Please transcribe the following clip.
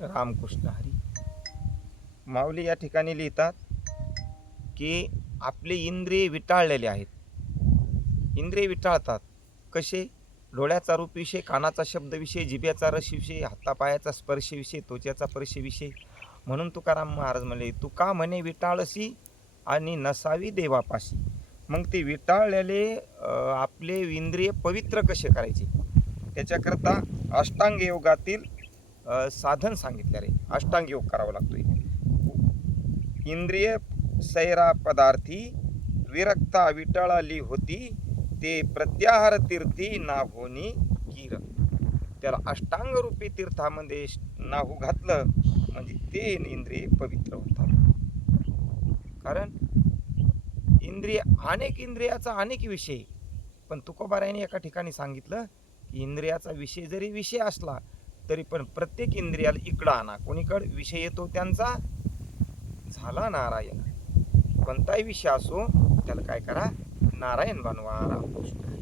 रामकृष्ण हरी. माऊली या ठिकाणी लिहितात की आपले इंद्रिय विटाळलेले आहेत. इंद्रिय विटाळतात कसे? डोळ्याचा रूप विषय, कानाचा शब्द विषय, जिभेचा रस विषय, हातापायाचा स्पर्श विषय, त्वचेचा स्पर्श विषय. म्हणून तुकाराम महाराज म्हणले, तुका म्हणे विटाळसी आणि नसावी देवापाशी. मग ते विटाळलेले आपले इंद्रिय पवित्र कसे करायचे, त्याच्याकरता अष्टांग योगातील साधन सांगितले रे. अष्टांग योग करावा लागतोय. इंद्रिय सैरा पदार्थी विरक्ता विटाळाली होती, ते प्रत्याहार तीर्थी नाभोनी कीर. त्याला अष्टांग रूपी तीर्थामध्ये नाहू घातलं म्हणजे ते इंद्रिय पवित्र होतात. कारण इंद्रिय अनेक इंद्रियाचा अनेक विषय. पण तुकोबारायाने एका ठिकाणी सांगितलं की इंद्रियाचा विषय जरी विषय असला तरी पण प्रत्येक इंद्रियाला इकडं आणा. कोणीकडे विषय येतो त्यांचा झाला नारायण. कोणताही विषय असो त्याला काय करा, नारायण बनवा. रामकृष्ण.